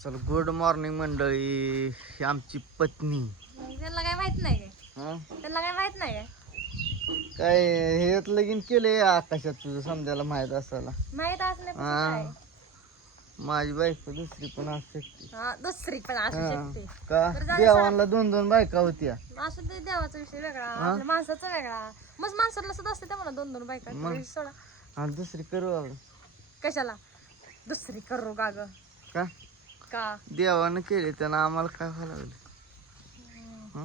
चल good morning मंडळी. ही आमची पत्नी. त्यांना काय माहीत नाही काय? हा? त्यांना काय माहीत नाही काय? काय हे लगीन केले आकाशात तुझं समजायला माहीत असायला. माहीत असणे पण हा. माझी बायको दुसरी पण असू शकते. हा, दुसरी पण असू. शकते. का? देवांना दोन दोन बायका होत्या. असू दे देवाचा विषय वेगळा? आपल्या माणसाचा वेगळा. मग माणसाला सुद्धा असते त्या म्हणा दोन दोन बायका? विषय सोडा. आणि दुसरी करू आपण. कशाला? दुसरी करू का ग? का? का? देवानं केले त्यानं आम्हाला काय व्हायला लागलं हा?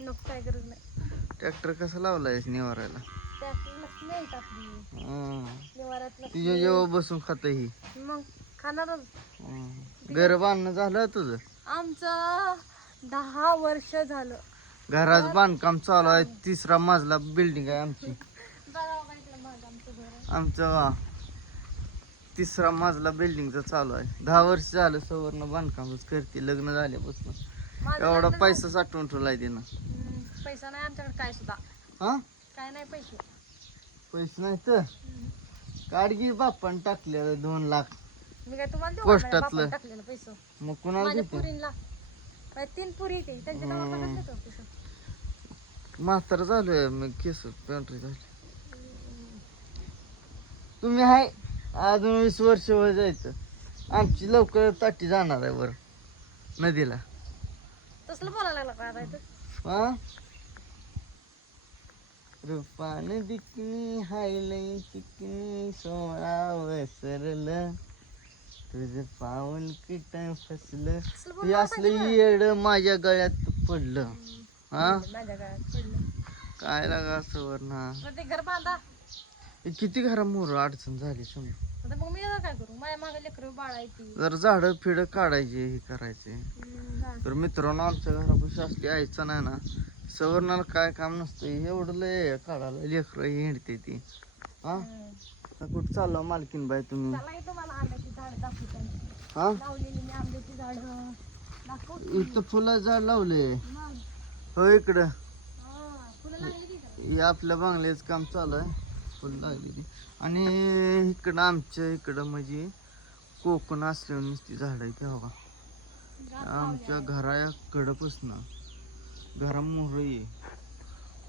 नको काय गरज नाही. ट्रॅक्टर कसं लावलायस निवारायला त्यात लक्ष्मी आहे आपली. हा. निवारात तुझ्या जेव्हा बसून खात ही. मग खाणारच. घर बांधणं झालं तुझं? आमचं दहा वर्ष झालं. घरात बांधकाम चालू आहे तिसरा मजला बिल्डिंग आहे आमची. बघा आमचं घर आहे. आमचं वा, तिसरा मजला बिल्डिंगचा चालू आहे. दहा वर्ष झालं सवर्ण बांधकामच करते लग्न झाल्यापासून. माझं एवढा लग्न पैसा साठवून ठेवलाय तिनं. हम्म, पैसा नाही आमच्याकडे काय सुद्धा. हा? काय नाही पैसे. पैसे नाही तर काडगी बाप्पान टाकले दोन लाख. मी काय तुम्हाला देऊ का? नाही पोस्टातलं. बापाने टाकलेलं पैसे. मग कुणाला माझ्या देते? पुरीला. काय तीन पुरी येते त्यांच्या नावावर हम्म. कसं देतो पैसे? म्हातार झालोय मी केस पेंट्री झाली. तुम्ही हाय? अजून वीस वर्ष वर जायचं. आमची लवकर ताटी जाणार आहे वर नदीला. तसलं बोलायला लागला का आता इथं? हा? रुपान दिकनी हायलई चिकनी सोळा वसरल तुझं पाऊल किट फसलं. तसलं हे बोलायला असलं येड माझ्या गळ्यात पडलं. हा? माझ्या गळ्यात पडलं. काय लागा असं वरना? घर बांधा. हे किती घरा मोर अडचण झाली समजा आता मग मी आता काय करू? माझ्या मागे लेकरं बाळायची. जर झाडं फिड काढायचे हे करायचे. तर मित्रांनो आमच्या घरापाशी असली आईचं नाही ना सवर्णाला काय काम नसतं एवढं लय काढायला लेकरं हिंडते ती. हा? आता कुठं चाललो मालकीन बाई तुम्ही? चला तुम्हाला आंब्याची झाड दाखवतो. हा? लावलेली मी आंब्याची झाड. दाखव. इथं फुलं झाड लावले. मग. हो इकडं. हा, फुलं लागली की का? हे आपल्या बांगल्याचं काम चालू आहे. फुल लागलेली. आणि इकडं आमच्या इकडं म्हणजे कोकण असल्यावर नुसती झाड आहे तेव्हा घास आमच्या लावल्या. घरा कडपसनं घरा मोहर ये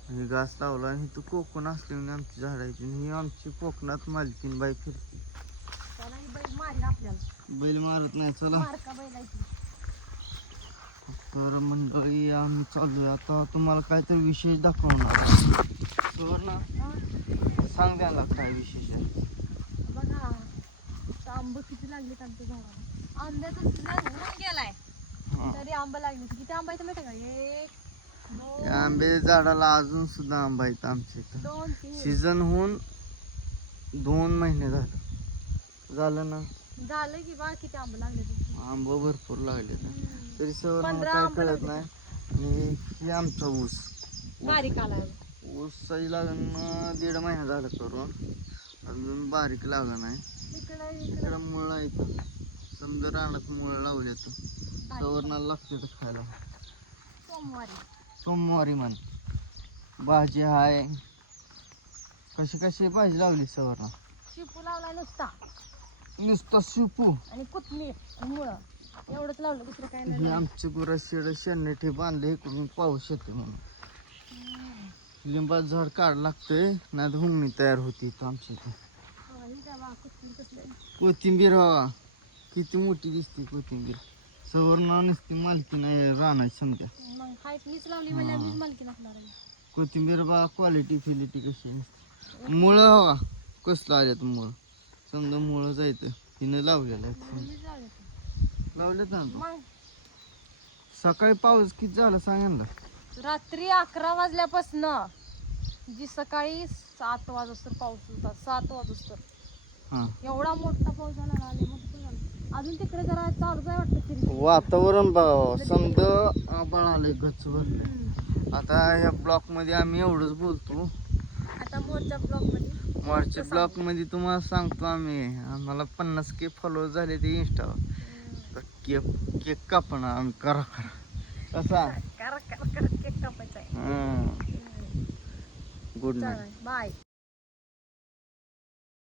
हे घास लावला आणि इथं कोकण असल्याने आमची झाडायची आणि ही आमची कोकणात मालकीन बाई फिरते. चला बैल मारत नाही चला. तर मंडळी आम्ही चाललोय. आता तुम्हाला काहीतरी विशेष दाखवणार. हा, सांग द्याला काय विशेष. आहे बघा आता आंब किती लागलेत आमच्या झाडाला. आंब्याचा सीझन होऊन गेलाय. हा. तरी आंबा लागले किती आंबा आहे माहिती का? एक दोन आंबे झाडाला अजून सुद्धा आंबा आहेत आमच्या इथं. दोन तीन. सीझन होऊन दोन महिने झालं. झालं ना? झालं की बा किती आंबा लागले आंबा भरपूर लागले तरी सवर्ण पंधरा काय आंबे कळत लागले. नाही. आणि हे आमचा ऊस. बारीक आलाय ऊस लागण दीड महिना झाला करून. अजून बारीक लागण आहे. इकडे मुळ आहे. समजा रानात मुळ लावले तर सवर्णाला लागते तर खायला. सोमवारी. सोमवारी म्हण. भाजी हाय. कशी कशी भाजी लावली सवर्ण? शिपू लावलाय नुसता. नुसतं शिपू. आणि कोथमीर आणि मुळं. एवढंच लावलं दुसरं काय नाही. लावलं. आमचे गुरा शेड शेण बांधले इकडून पाऊस येते म्हणून. लिंबाचं झाड काढ लागतंय नाही तर हुमणी तयार होती इथं आमच्या इथे हा, हे कोथिंबीर हवा किती मोठी दिसते कोथिंबीर. सवर्ण नसती मालकी नाही रानाची समजा. म्हणजे. कोथिंबीर बा क्वालिटी फिलिटी कशी नसते. मुळं हवा कसलं आल्यात मुळं? समजा मुळं जायचं तिनं लावलेलं आहे मीच लावली होती. लावलेत ना सकाळी पाऊस किती झाला सांगा ना रात्री अकरा वाजल्यापासून. जी सकाळी सात वाजोस्तर पाऊस होता सात वाजोस्तर हां. एवढा मोठा पाऊस झाला ना लय मोठा झाला. अजून तिकडे जरा चालूच आहे वाटतं फिरी वातावरण बघा समजा आबाळ आले गच्च भरले हम्म. आता ह्या ब्लॉकमध्ये आम्ही एवढंच बोलतो. आता मोर्चा ब्लॉकमध्ये ब्लॉकमध्ये तुम्हाला सांगतो आम्ही आम्हाला पन्नास के फॉलोअर झाले ते इंस्टावर तर केक केक कापणार आम्ही करा करा. कसा? करा करा करा केक कापायचा आहे. Good night bye